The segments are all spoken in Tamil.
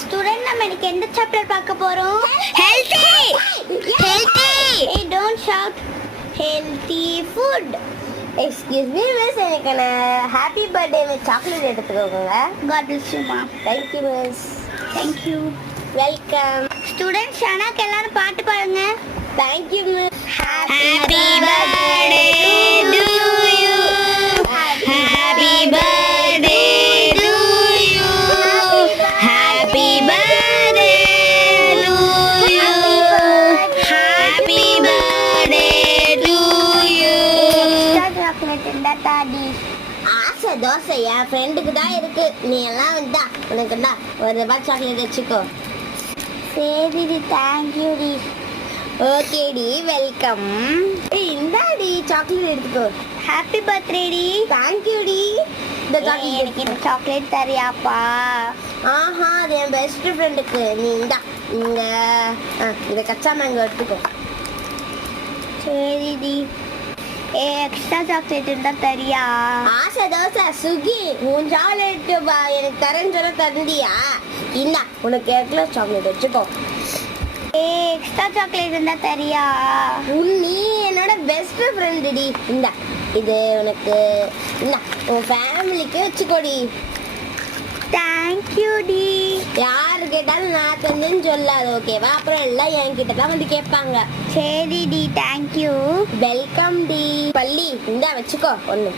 ஸ்டூடண்ட் நம்ம இன்னைக்கு எந்த சாப்டர் பார்க்க போறோம்? Healthy. Hey, don't shout. Healthy food. Excuse me miss, எனக்கு ஹாப்பி பர்த்டே மிஸ் சாக்லேட் எடுத்துக்கோங்க. God bless you, ma. Thank you miss. Thank you. Welcome. Student ஷானாக்கு எல்லாரும் பாட்டு பாடுங்க. Thank you miss. Happy birthday to you. Happy birthday to you. Happy birthday to you. Happy birthday to you. Extra chocolate இந்த தாடி. ஆசை தோசை என் ஃப்ரெண்டுக்கு தான் இருக்கு. நீ எல்லாம் வந்தா உனக்குண்டா ஒரு ரூபாய் சாக்லேட் வச்சுக்கோ. சரி, தேங்க் யூ டி. ஓகே டி, வெல்கம். இந்தாடி சாக்லேட் எடுத்துக்கோ. ஹாப்பி பர்த்டே டி. தேங்க் யூ டி. இந்த எனக்கு சாக்லேட் இந்த சாக்லேட் தரியாப்பா? ஆஹா, அது என் பெஸ்ட் ஃப்ரெண்டுக்கு. நீ இந்தா இந்த கச்சா மேங்கோ எடுத்துக்கோ. சரி டி. எக்ஸ்ட்ரா சாக்லேட் இருந்தா தரியா? ஆசை தோசை சுகி, உன் சாக்லேட் எனக்கு தரேன்னு சொல்ல தந்தியா? இந்தா உனக்கு எவ்வளோ சாக்லேட் வச்சுக்கோ. எக்ஸ்ட்ரா சாக்லேட் இருந்தா தரியா? நீ என்னோட பெஸ்ட் ஃப்ரெண்டு டி. இந்தா இது உனக்கு. இந்தா உன் ஃபேமிலிக்கு வச்சுக்கோடி. Thank you D. யாரு கேட்டாலும் நான் தந்தேன்னு சொல்லாது, ஓகேவா? அப்புறம் எல்லாம் என்கிட்ட தான் வந்து கேட்பாங்க. சரி டி, தேங்க்யூ. Welcome D. பள்ளி இந்தா வச்சுக்கோ ஒன்று.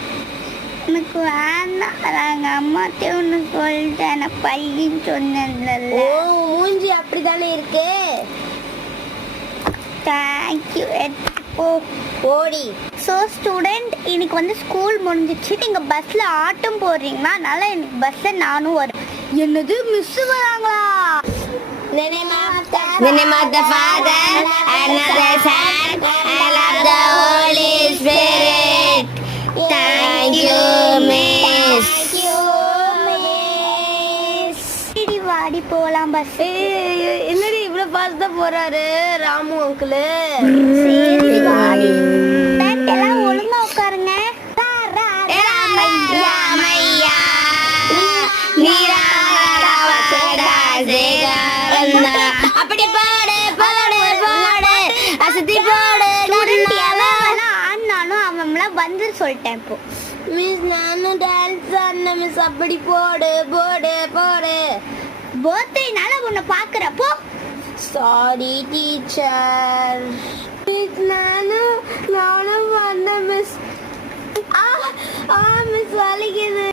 எனக்கு வேண்டாம், நாங்கள் அம்மாத்தே ஒன்று சொல்லிட்டேன். நான் பள்ளின்னு சொன்னேன்ல. ஓ, மூஞ்சி அப்படிதானே இருக்கு. தேங்க்யூ. எடுத்துப்போ. ஓடி. ஸோ ஸ்டூடெண்ட், இன்னைக்கு வந்து ஸ்கூல் முடிஞ்சிச்சு. நீங்கள் பஸ்ஸில் ஆட்டம் போடுறீங்களா? அதனால எனக்கு பஸ்ஸில் நானும் வருவேன். என்னது, மிஸ் வராங்களா? The name of the Father, and of the Son, and of the Holy Spirit. Thank you, Miss. சரி, வாடி போகலாம் பஸ். என்னடி இவ்வளோ ஃபாஸ்டா போறாரு ராமு அங்கிள்? சரி, வாடி. எல்லாம் ஒழுங்கா உட்காருங்க. அப்படி பாடு பாடு பாடு அசத்தி பாடு. ஆனாலும் அவன்லாம் வந்து சொல்லிட்டேன் இப்போ. மிஸ் நானும் டான்ஸ் ஆடின மிஸ். அப்படி போடு போடு போடு. பர்த்டேனால உன்னை பார்க்குறப்போ. Sorry teacher. மிஸ் நானும் பண்ண மிஸ். மிஸ் வலிக்குது.